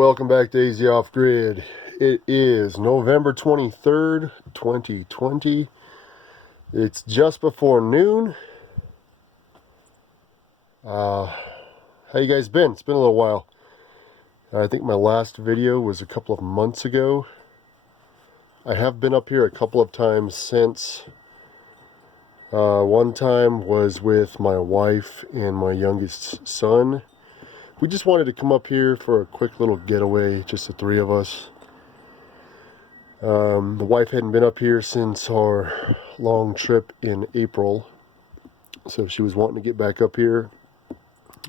welcome back to AZ Off Grid. It is November 23rd, 2020. It's just before noon. How you guys been? It's been a little while. I think my last video was a couple of months ago. I have been up here a couple of times since. One time was with my wife and my youngest son. We just wanted to come up here for a quick little getaway, just the three of us. The wife hadn't been up here since our long trip in April, so she was wanting to get back up here.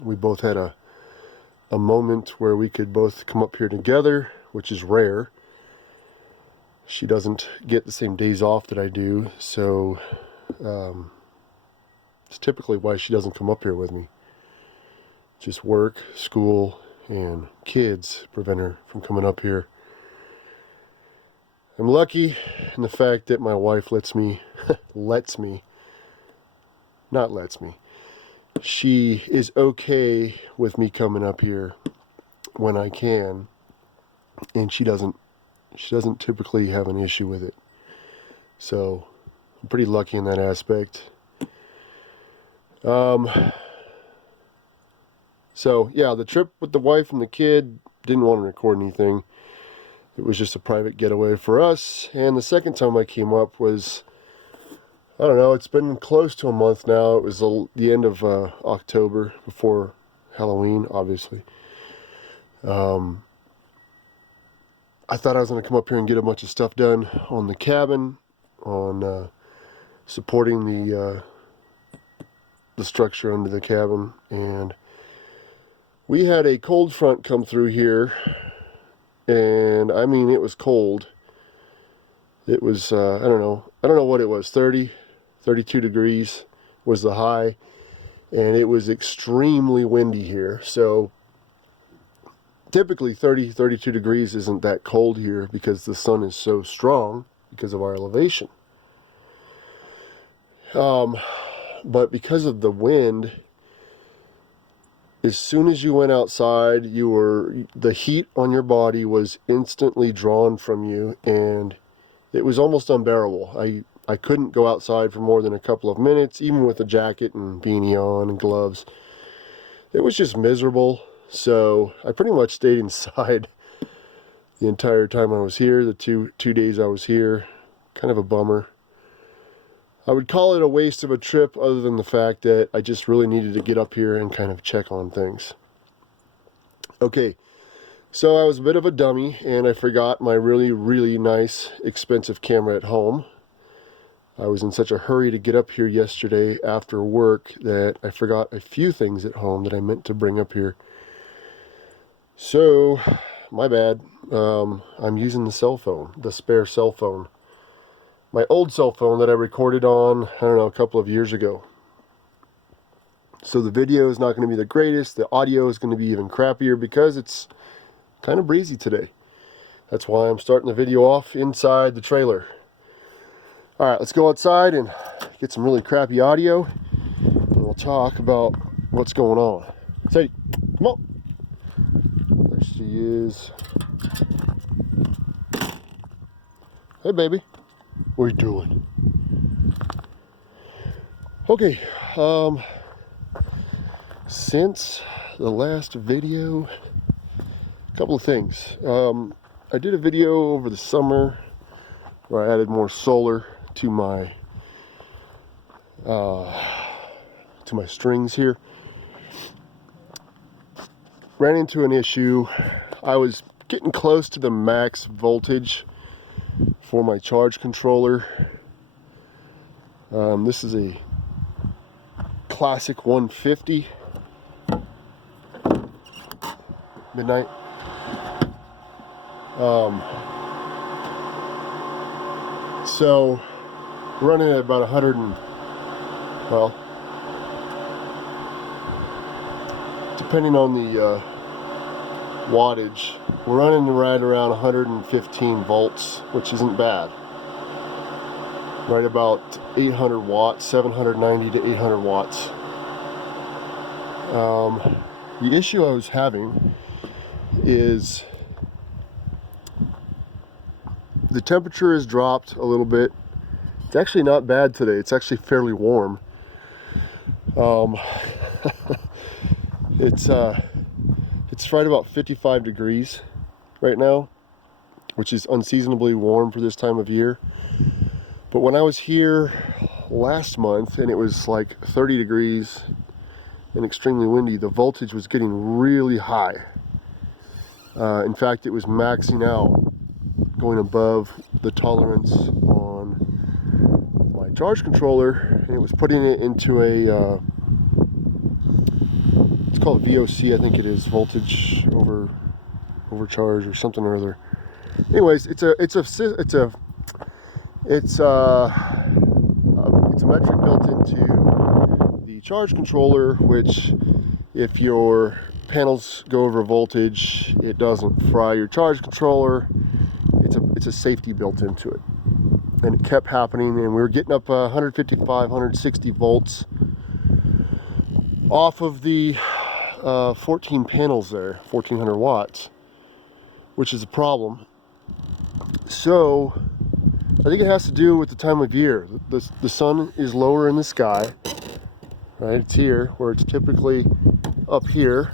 We both had a moment where we could both come up here together, which is rare. She doesn't get the same days off that I do, so it's typically why she doesn't come up here with me. Just work, school, and kids prevent her from coming up here. I'm lucky in the fact that my wife lets me, she is okay with me coming up here when I can, and she doesn't typically have an issue with it. So I'm pretty lucky in that aspect. So yeah, the trip with the wife and the kid, didn't want to record anything. It was just a private getaway for us. And the second time I came up was, I don't know, it's been close to a month now. It was the end of October, before Halloween, obviously. I thought I was going to come up here and get a bunch of stuff done on the cabin, on supporting the structure under the cabin, and we had a cold front come through here, and I mean, it was cold. It was, I don't know what it was, 30, 32 degrees was the high, and it was extremely windy here. So typically 30, 32 degrees isn't that cold here because the sun is so strong because of our elevation. But because of the wind, as soon as you went outside, the heat on your body was instantly drawn from you, and it was almost unbearable. I couldn't go outside for more than a couple of minutes, even with a jacket and beanie on and gloves. It was just miserable, so I pretty much stayed inside the entire time I was here, the two days I was here. Kind of a bummer. I would call it a waste of a trip, other than the fact that I just really needed to get up here and kind of check on things. Okay, so I was a bit of a dummy, and I forgot my really, really nice, expensive camera at home. I was in such a hurry to get up here yesterday after work that I forgot a few things at home that I meant to bring up here. So, my bad. I'm using the cell phone, the spare cell phone. My old cell phone that I recorded on, I don't know, a couple of years ago. So the video is not going to be the greatest. The audio is going to be even crappier because it's kind of breezy today. That's why I'm starting the video off inside the trailer. Alright, let's go outside and get some really crappy audio, and we'll talk about what's going on. Sadie, come on. There she is. Hey, baby. What are you doing? Okay, since the last video, a couple of things. I did a video over the summer where I added more solar to my strings here. Ran into an issue. I was getting close to the max voltage for my charge controller. This is a classic 150 midnight. So running at about 100 and, well, depending on the wattage, we're running right around 115 volts, which isn't bad. Right about 800 watts, 790 to 800 watts. The issue I was having is the temperature has dropped a little bit. It's actually not bad today. It's actually fairly warm. It's right about 55 degrees right now, which is unseasonably warm for this time of year. But when I was here last month and it was like 30 degrees and extremely windy, the voltage was getting really high. In fact, it was maxing out, going above the tolerance on my charge controller, and it was putting it into a it's called VOC, I think it is, voltage overcharge or something or other. Anyways, it's a metric built into the charge controller, which if your panels go over voltage, it doesn't fry your charge controller. It's a safety built into it, and it kept happening, and we were getting up 155, 160 volts off of the 14 panels there, 1400 watts, which is a problem. So I think it has to do with the time of year. The sun is lower in the sky, right? It's here, where it's typically up here.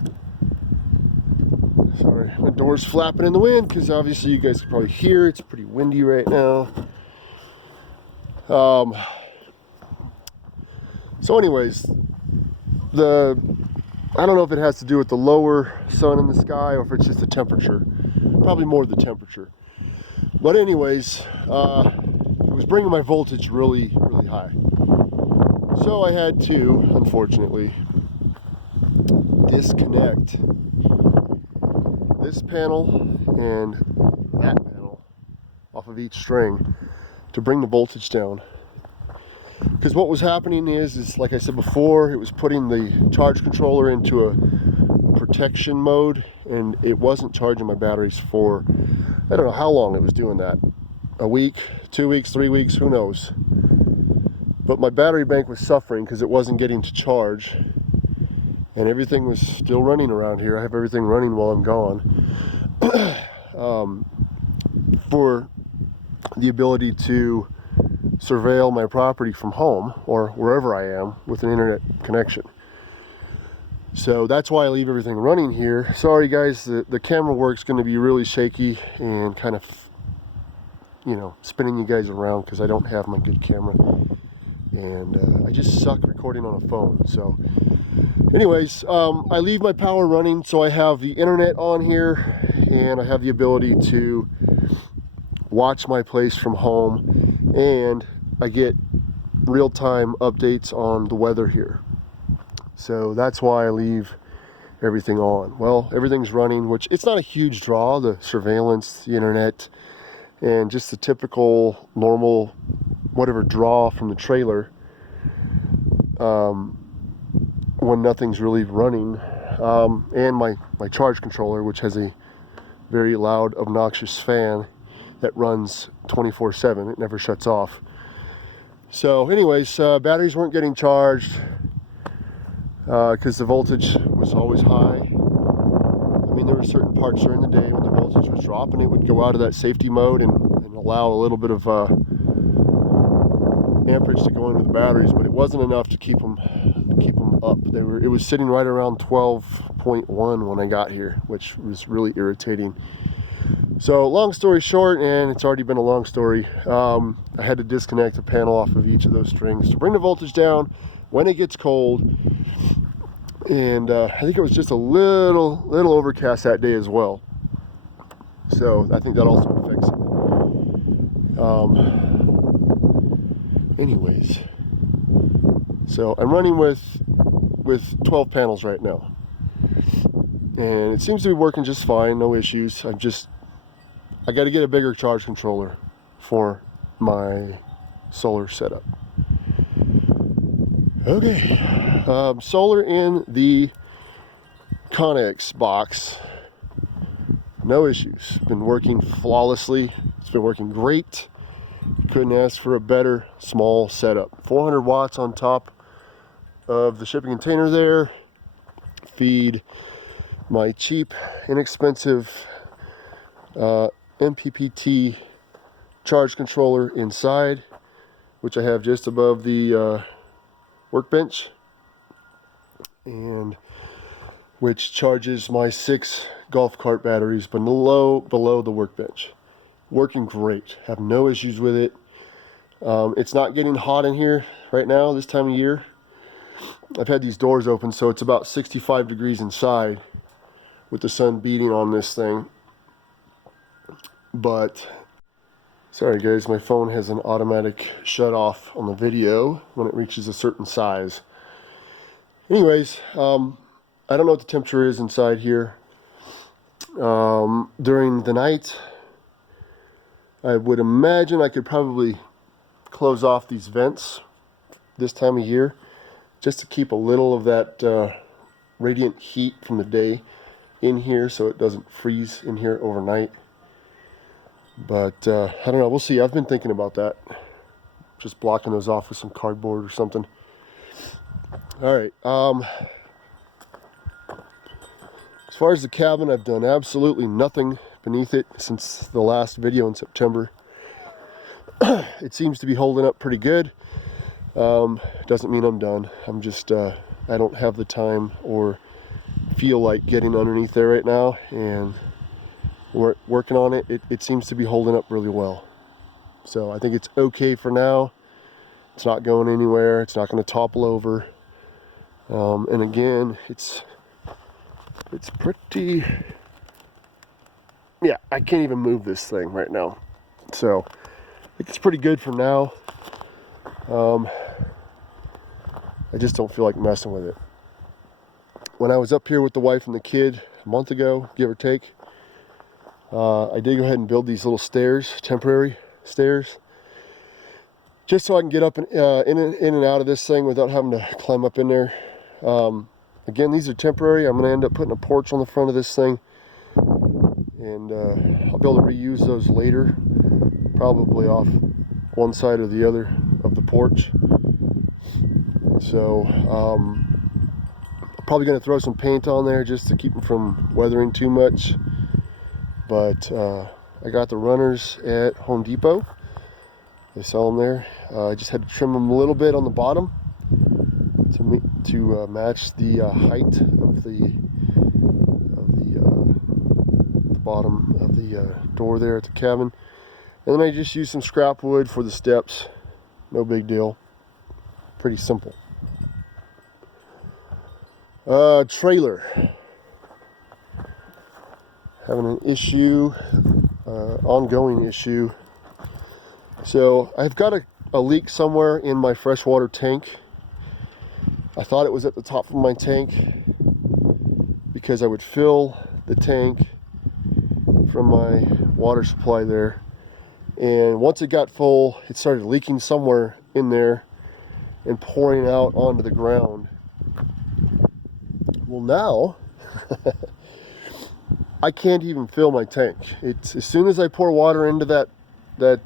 Sorry, my door's flapping in the wind because obviously you guys can probably hear it's pretty windy right now. So anyways, I don't know if it has to do with the lower sun in the sky or if it's just the temperature. Probably more the temperature. But anyways, it was bringing my voltage really, really high. So I had to, unfortunately, disconnect this panel and that panel off of each string to bring the voltage down. Because what was happening is like I said before, it was putting the charge controller into a protection mode, and it wasn't charging my batteries for, I don't know how long it was doing that. A week, 2 weeks, 3 weeks, who knows. But my battery bank was suffering because it wasn't getting to charge, and everything was still running around here. I have everything running while I'm gone. For the ability to surveil my property from home or wherever I am with an internet connection. So that's why I leave everything running here. Sorry guys, the camera work's going to be really shaky and kind of, spinning you guys around because I don't have my good camera, and I just suck recording on a phone. So anyways, I leave my power running, so I have the internet on here and I have the ability to watch my place from home, and I get real-time updates on the weather here. So that's why I leave everything on. Well, everything's running, which it's not a huge draw, the surveillance, the internet, and just the typical normal whatever draw from the trailer when nothing's really running, and my charge controller, which has a very loud, obnoxious fan that runs 24/7. It never shuts off. So anyways, batteries weren't getting charged because the voltage was always high. I mean, there were certain parts during the day when the voltage was dropping, it would go out of that safety mode and allow a little bit of amperage to go into the batteries, but it wasn't enough to keep them up. It was sitting right around 12.1 when I got here, which was really irritating. So long story short, and it's already been a long story, I had to disconnect a panel off of each of those strings to bring the voltage down when it gets cold. And I think it was just a little overcast that day as well. So I think that also affects it. Anyways, so I'm running with 12 panels right now, and it seems to be working just fine, no issues. I got to get a bigger charge controller for my solar setup. Okay, solar in the Connex box, no issues. Been working flawlessly. It's been working great. Couldn't ask for a better small setup. 400 watts on top of the shipping container there. Feed my cheap, inexpensive MPPT charge controller inside, which I have just above the workbench, and which charges my 6 golf cart batteries below the workbench. Working great. Have no issues with it. It's not getting hot in here right now this time of year. I've had these doors open, so it's about 65 degrees inside with the sun beating on this thing. But sorry guys, my phone has an automatic shut off on the video when it reaches a certain size. Anyways, I don't know what the temperature is inside here. During the night, I would imagine I could probably close off these vents this time of year just to keep a little of that radiant heat from the day in here so it doesn't freeze in here overnight. But I don't know, we'll see. I've been thinking about that, just blocking those off with some cardboard or something. All right, as far as the cabin, I've done absolutely nothing beneath it since the last video in September. It seems to be holding up pretty good. Doesn't mean I'm done. I'm just, I don't have the time or feel like getting underneath there right now, and working on it. It seems to be holding up really well. So I think it's okay for now. It's not going anywhere. It's not going to topple over. And again, it's pretty, yeah, I can't even move this thing right now. So I think it's pretty good for now. I just don't feel like messing with it. When I was up here with the wife and the kid a month ago, give or take, I did go ahead and build these little stairs, temporary stairs, just so I can get up and, in and out of this thing without having to climb up in there. Again, these are temporary. I'm going to end up putting a porch on the front of this thing, and I'll be able to reuse those later, probably off one side or the other of the porch. So I'm probably going to throw some paint on there just to keep them from weathering too much. But I got the runners at Home Depot. They sell them there. I just had to trim them a little bit on the bottom to match the height of the bottom of the door there at the cabin. And then I just used some scrap wood for the steps. No big deal. Pretty simple. Trailer. Having an issue, ongoing issue. So I've got a leak somewhere in my freshwater tank. I thought it was at the top of my tank because I would fill the tank from my water supply there. And once it got full, it started leaking somewhere in there and pouring out onto the ground. Well, now I can't even fill my tank. It's as soon as I pour water into that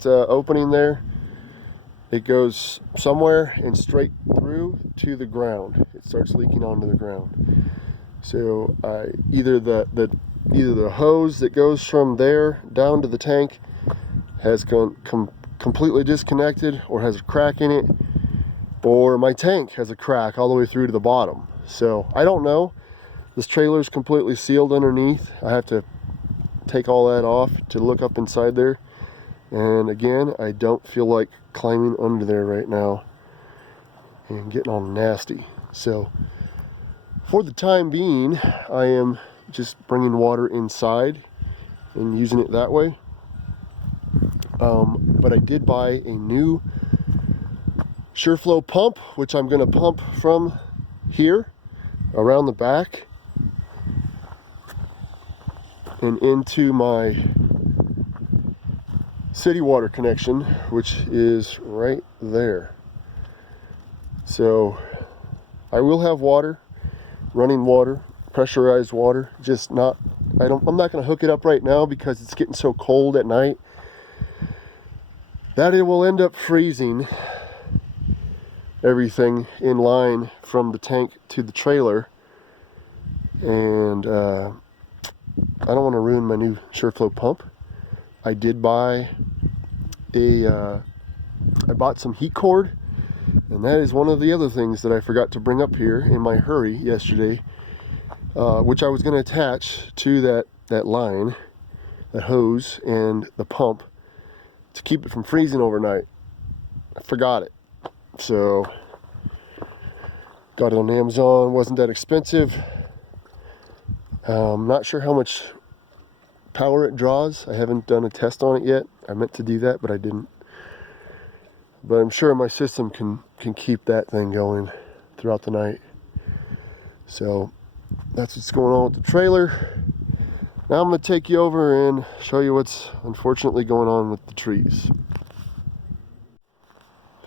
opening there, it goes somewhere and straight through to the ground. It starts leaking onto the ground. So either the hose that goes from there down to the tank has completely disconnected or has a crack in it, or my tank has a crack all the way through to the bottom. So I don't know. This trailer is completely sealed underneath. I have to take all that off to look up inside there. And again, I don't feel like climbing under there right now and getting all nasty. So for the time being, I am just bringing water inside and using it that way. But I did buy a new SureFlow pump, which I'm going to pump from here around the back and into my city water connection, which is right there. So I will have water, running water, pressurized water, just not, I'm not going to hook it up right now because it's getting so cold at night that it will end up freezing everything in line from the tank to the trailer. And I don't want to ruin my new SureFlow pump. I did buy I bought some heat cord, and that is one of the other things that I forgot to bring up here in my hurry yesterday, which I was going to attach to that line, the hose and the pump, to keep it from freezing overnight. I forgot it, so got it on Amazon. Wasn't that expensive. Not sure how much power it draws. I haven't done a test on it yet. I meant to do that, but I didn't. But I'm sure my system can keep that thing going throughout the night. So that's what's going on with the trailer. Now I'm going to take you over and show you what's unfortunately going on with the trees.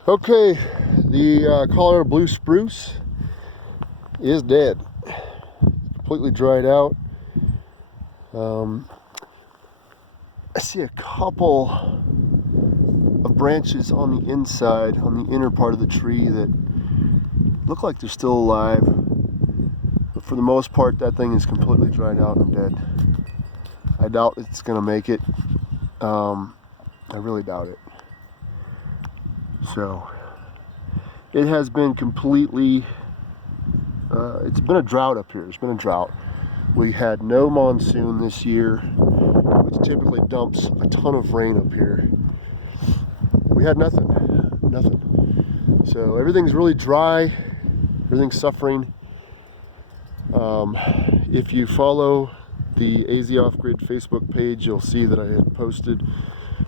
Okay, the Colorado blue spruce is dead. Completely dried out. I see a couple of branches on the inside, on the inner part of the tree, that look like they're still alive. But for the most part, that thing is completely dried out and dead. I doubt it's going to make it. I really doubt it. So, it has been completely, it's been a drought up here. It's been a drought. We had no monsoon this year, which typically dumps a ton of rain up here. We had nothing. So everything's really dry. Everything's suffering. If you follow the AZ Off Grid Facebook page, you'll see that I had posted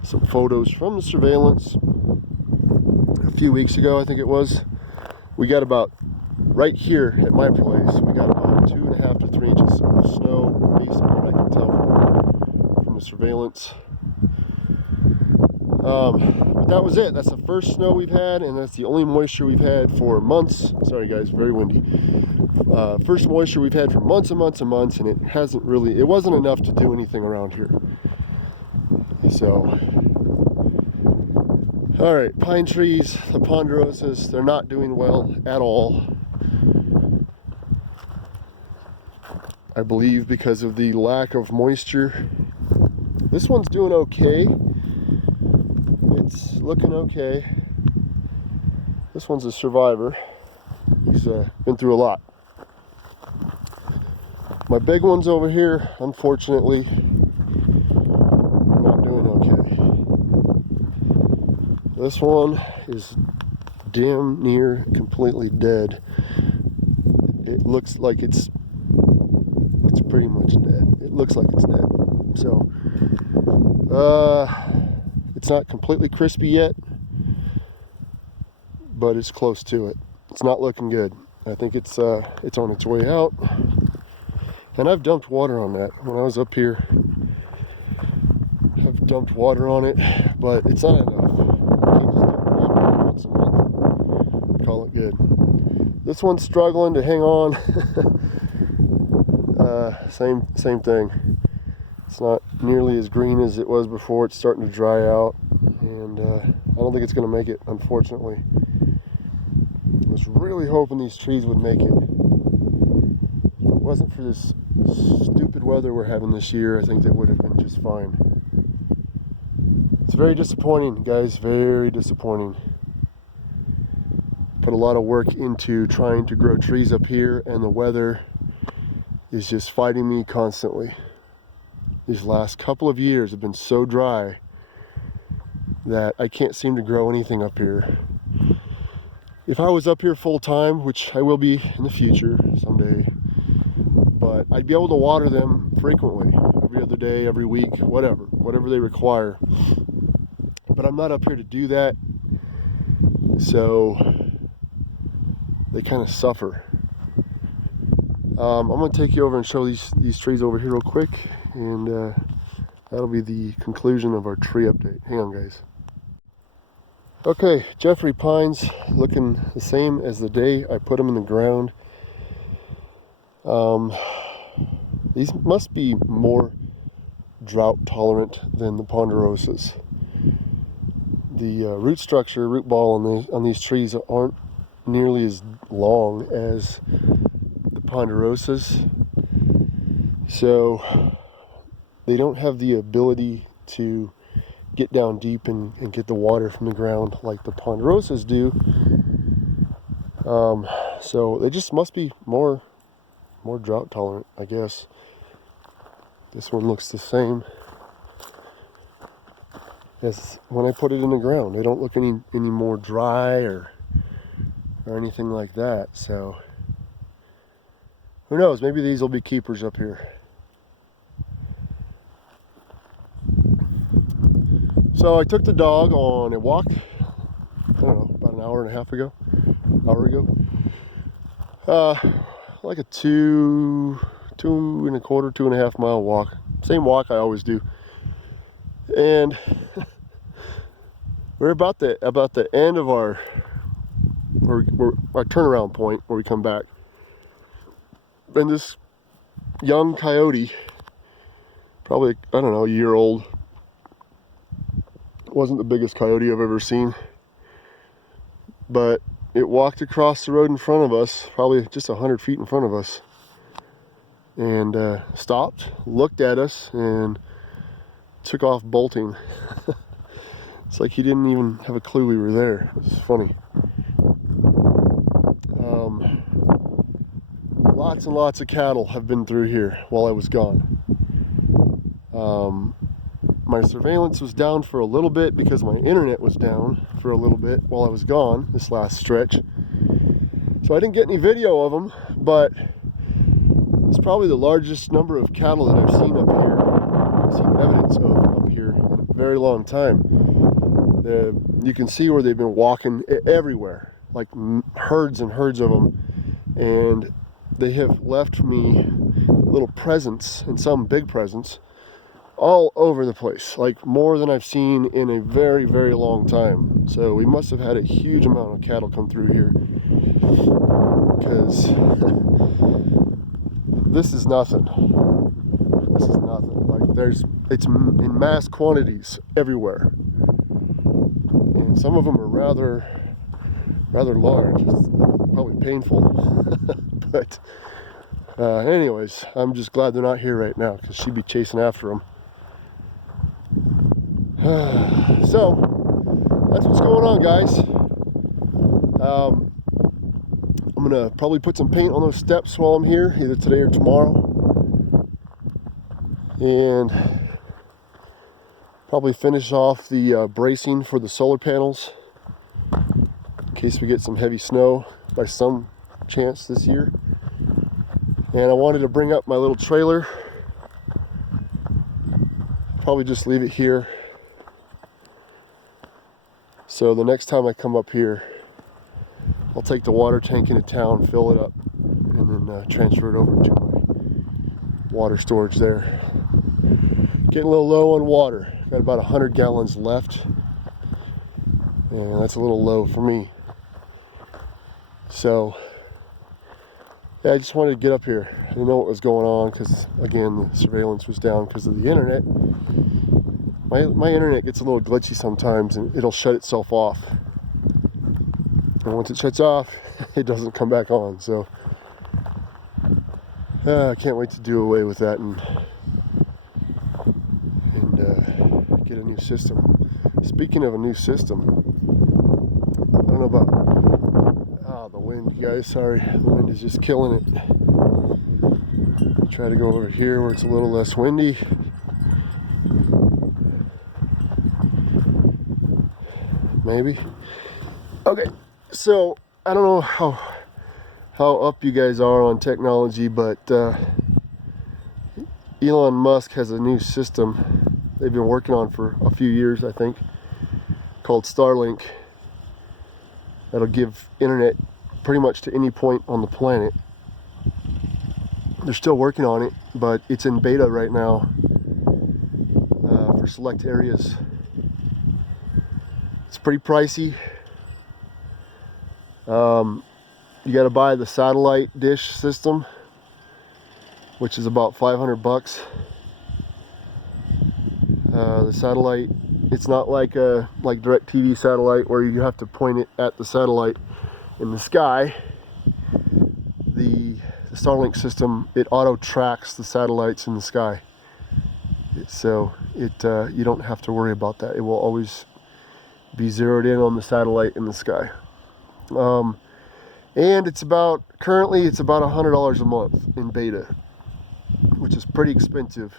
some photos from the surveillance a few weeks ago, I think it was. We got about, right here at my place, we got about 2.5 to 3 inches of snow, based on what I can tell from the surveillance. But that was it. That's the first snow we've had, and that's the only moisture we've had for months. Sorry guys, very windy. First moisture we've had for months and months and months, and it wasn't enough to do anything around here. So, alright, pine trees, the ponderosas, they're not doing well at all. I believe because of the lack of moisture. This one's doing okay. It's looking okay. This one's a survivor. He's been through a lot. My big ones over here, unfortunately, not doing okay. This one is damn near completely dead. It looks like it's pretty much dead. It looks like it's dead. So, it's not completely crispy yet, but it's close to it. It's not looking good. I think it's on its way out. And I've dumped water on that. When I was up here, I've dumped water on it, but it's not enough. You can't just dump water once a month. Call it good. This one's struggling to hang on. Same thing. It's not nearly as green as it was before. It's starting to dry out, and I don't think it's going to make it, unfortunately. I was really hoping these trees would make it. If it wasn't for this stupid weather we're having this year, I think they would have been just fine. It's very disappointing, guys, very disappointing. Put a lot of work into trying to grow trees up here, and the weather is just fighting me constantly. These last couple of years have been so dry that I can't seem to grow anything up here. If I was up here full time, which I will be in the future someday, but I'd be able to water them frequently, every other day, every week, whatever they require. But I'm not up here to do that, so they kind of suffer. I'm going to take you over and show these trees over here real quick, and that'll be the conclusion of our tree update. Hang on, guys. Okay, Jeffrey pines looking the same as the day I put them in the ground. These must be more drought tolerant than the ponderosas. The root structure, root ball on these trees aren't nearly as long as the ponderosas, so they don't have the ability to get down deep and get the water from the ground like the ponderosas do. So they just must be more drought tolerant, I guess. This one looks the same as when I put it in the ground. They don't look any more dry or anything like that. So who knows? Maybe these will be keepers up here. So I took the dog on a walk, I don't know, about an hour and a half ago, like a 2.25 mile walk. Same walk I always do. And we're about the end of our turnaround point where we come back. And this young coyote, probably, I don't know, a year old, wasn't the biggest coyote I've ever seen, but it walked across the road in front of us, probably just 100 feet in front of us, and stopped, looked at us, and took off bolting. It's like he didn't even have a clue we were there. It's funny. Lots and lots of cattle have been through here while I was gone. My surveillance was down for a little bit because my internet was down for a little bit while I was gone this last stretch. So I didn't get any video of them, but it's probably the largest number of cattle that I've seen up here. I've seen evidence of up here in a very long time. You can see where they've been walking everywhere, like herds and herds of them, and they have left me little presents, and some big presents, all over the place, like more than I've seen in a very, very long time. So we must have had a huge amount of cattle come through here, because this is nothing. This is nothing. Like it's in mass quantities everywhere, and some of them are rather large. It's probably painful, but anyways, I'm just glad they're not here right now, because she'd be chasing after them. So that's what's going on, guys. I'm gonna probably put some paint on those steps while I'm here, either today or tomorrow, and probably finish off the bracing for the solar panels in case we get some heavy snow by some chance this year. And I wanted to bring up my little trailer, probably just leave it here, so the next time I come up here, I'll take the water tank into town, fill it up, and then transfer it over to my water storage there. Getting a little low on water. Got about 100 gallons left, and that's a little low for me. So yeah, I just wanted to get up here. I didn't know what was going on because, again, the surveillance was down because of the internet. My internet gets a little glitchy sometimes, and it'll shut itself off. And once it shuts off, it doesn't come back on. So I can't wait to do away with that and get a new system. Speaking of a new system, I don't know about the wind, you guys. Sorry, the wind is just killing it. Try to go over here where it's a little less windy. Maybe. Okay, so I don't know how up you guys are on technology, but Elon Musk has a new system they've been working on for a few years, I think, called Starlink. That'll give internet pretty much to any point on the planet. They're still working on it, but it's in beta right now for select areas. It's pretty pricey. You got to buy the satellite dish system, which is about $500. The satellite, it's not like DirecTV satellite where you have to point it at the satellite in the sky. The Starlink system, it auto tracks the satellites in the sky. So you don't have to worry about that. It will always be zeroed in on the satellite in the sky. And currently it's about $100 a month in beta, which is pretty expensive.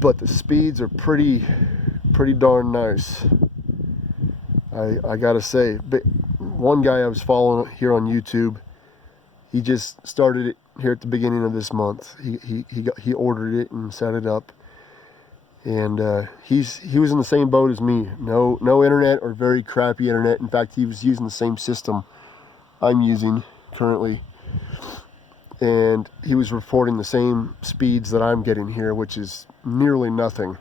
But the speeds are pretty darn nice. I gotta say, but one guy I was following here on YouTube, he just started it here at the beginning of this month. He ordered it and set it up, and he was in the same boat as me. No internet, or very crappy internet. In fact, he was using the same system I'm using currently, and he was reporting the same speeds that I'm getting here, which is nearly nothing.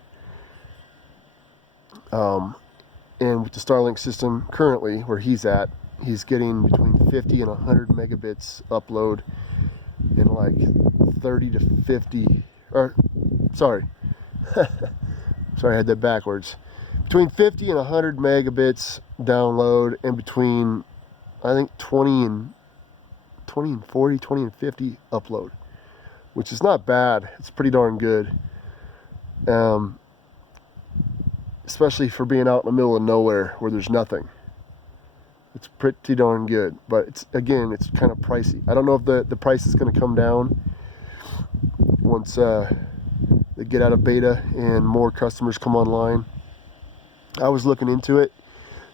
And with the Starlink system currently where he's at, he's getting between 50 and 100 megabits upload in like 30 to 50, or sorry, sorry, I had that backwards. Between 50 and 100 megabits download, and between, I think, 20 and 40, 20 and 50 upload, which is not bad. It's pretty darn good. Especially for being out in the middle of nowhere where there's nothing. It's pretty darn good, but it's kind of pricey. I don't know if the price is going to come down once they get out of beta and more customers come online. I was looking into it.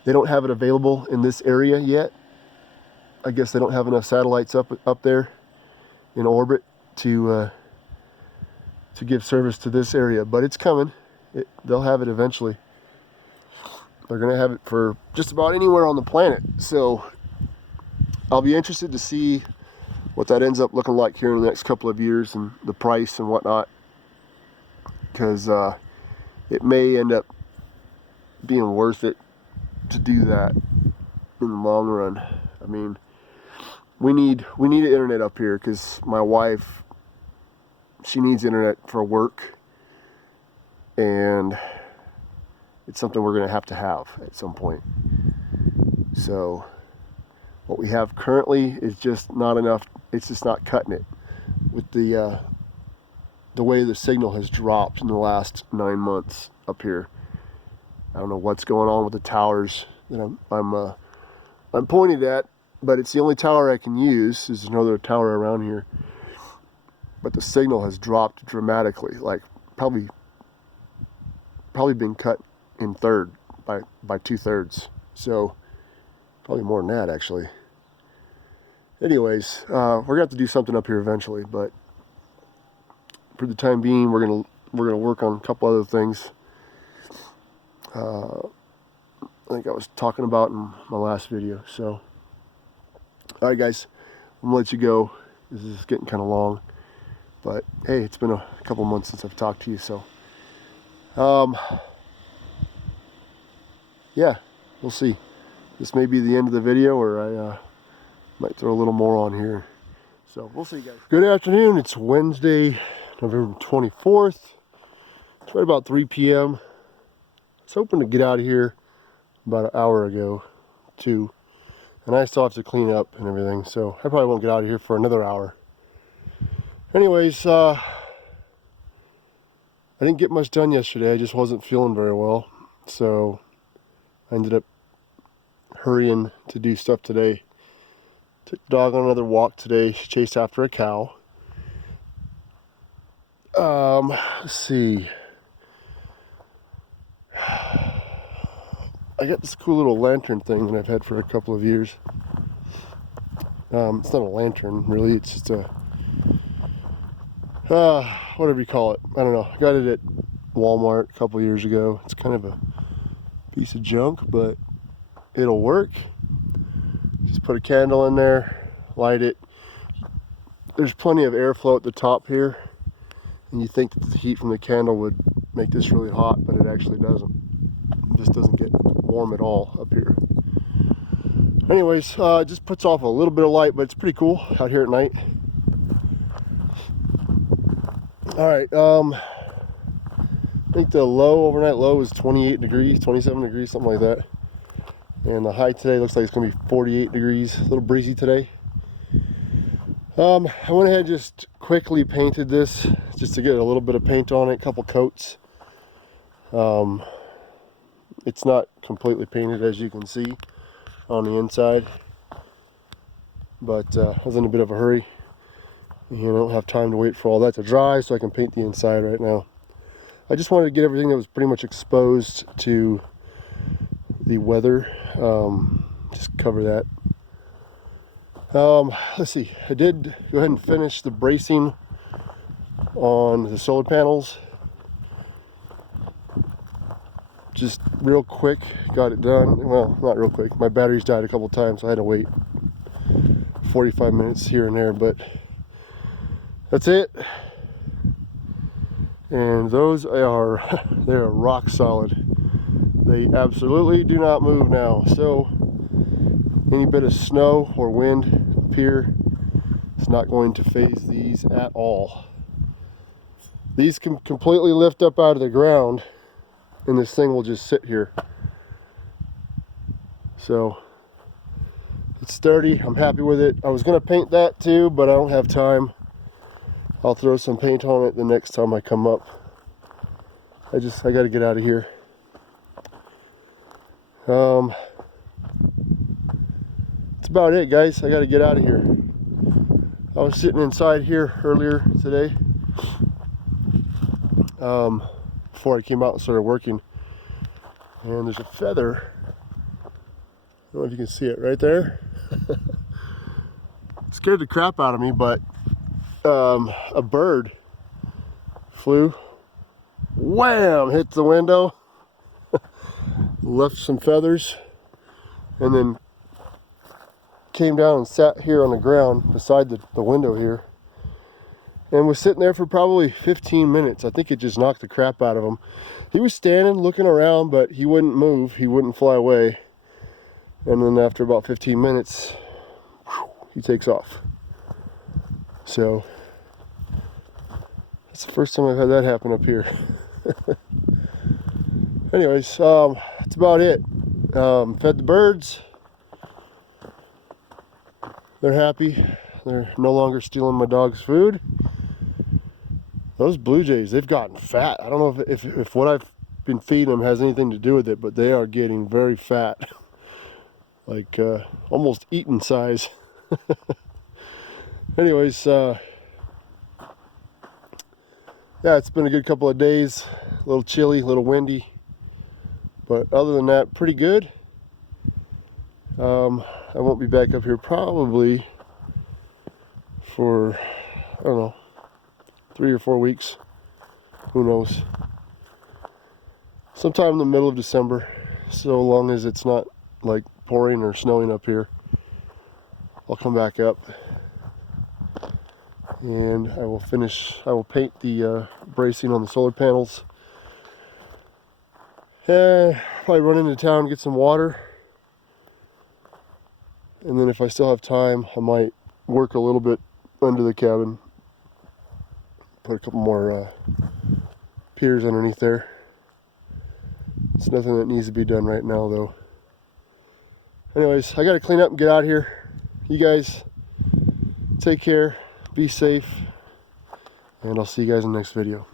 They don't have it available in this area yet. I guess they don't have enough satellites up there in orbit to give service to this area, but it's coming. They'll have it eventually. They're going to have it for just about anywhere on the planet. So I'll be interested to see what that ends up looking like here in the next couple of years, and the price and whatnot, because it may end up being worth it to do that in the long run. I mean, we need internet up here because my wife, she needs internet for work, and it's something we're going to have at some point. So what we have currently is just not enough. It's just not cutting it with the way the signal has dropped in the last 9 months up here. I don't know what's going on with the towers that I'm pointed at, but it's the only tower I can use. There's another tower around here, but the signal has dropped dramatically, like probably been cut in third by 2/3. So probably more than that, actually. Anyways, we're gonna have to do something up here eventually, but for the time being, we're gonna work on a couple other things. I think I was talking about in my last video. So, all right, guys, I'm gonna let you go. This is getting kind of long, but hey, it's been a couple months since I've talked to you, so yeah, we'll see. This may be the end of the video, or I might throw a little more on here. So we'll see, guys. Good afternoon. It's Wednesday, November 24th. It's right about 3 p.m. I was hoping to get out of here about an hour ago, too. And I still have to clean up and everything, so I probably won't get out of here for another hour. Anyways, I didn't get much done yesterday. I just wasn't feeling very well. So I ended up hurrying to do stuff today. Took the dog on another walk today. She chased after a cow. Let's see. I got this cool little lantern thing that I've had for a couple of years. It's not a lantern, really. It's just a, whatever you call it. I don't know. I got it at Walmart a couple of years ago. It's kind of a piece of junk, but it'll work. Just put a candle in there, light it. There's plenty of airflow at the top here, and you think that the heat from the candle would make this really hot, but it actually doesn't. It just doesn't get warm at all up here. Anyways, it just puts off a little bit of light, but it's pretty cool out here at night. All right, I think the overnight low is 28 degrees, 27 degrees, something like that. And the high today looks like it's going to be 48 degrees, a little breezy today. I went ahead and just quickly painted this just to get a little bit of paint on it, a couple coats. It's not completely painted, as you can see on the inside, but I was in a bit of a hurry. You know, I don't have time to wait for all that to dry, so I can paint the inside right now. I just wanted to get everything that was pretty much exposed to the weather, just cover that. Let's see, I did go ahead and finish the bracing on the solar panels. Just real quick, got it done. Well, not real quick. My batteries died a couple times, so I had to wait 45 minutes here and there, but that's it. And those are, they're rock solid. They absolutely do not move now. So any bit of snow or wind up here is not going to phase these at all. These can completely lift up out of the ground, and this thing will just sit here. So it's sturdy. I'm happy with it. I was going to paint that too, but I don't have time. I'll throw some paint on it the next time I come up. I got to get out of here. That's about it, guys. I got to get out of here. I was sitting inside here earlier today, before I came out and started working, and there's a feather. I don't know if you can see it right there. Scared the crap out of me, but a bird flew, wham, hit the window, left some feathers, and then came down and sat here on the ground beside the window here, and was sitting there for probably 15 minutes. I think it just knocked the crap out of him. He was standing looking around, but he wouldn't move, he wouldn't fly away. And then after about 15 minutes, he takes off. So that's the first time I've had that happen up here. Anyways, that's about it. Fed the birds. They're happy. They're no longer stealing my dog's food. Those blue jays, they've gotten fat. I don't know if what I've been feeding them has anything to do with it, but they are getting very fat. Like almost eaten size. Anyways, yeah, it's been a good couple of days. A little chilly, a little windy, but other than that, pretty good. I won't be back up here probably for, I don't know, 3 or 4 weeks. Who knows? Sometime in the middle of December, so long as it's not like pouring or snowing up here, I'll come back up and I will paint the bracing on the solar panels. Probably run into town and get some water, and then if I still have time, I might work a little bit under the cabin, put a couple more piers underneath there. It's nothing that needs to be done right now though. Anyways, I got to clean up and get out of here. You guys take care, be safe, and I'll see you guys in the next video.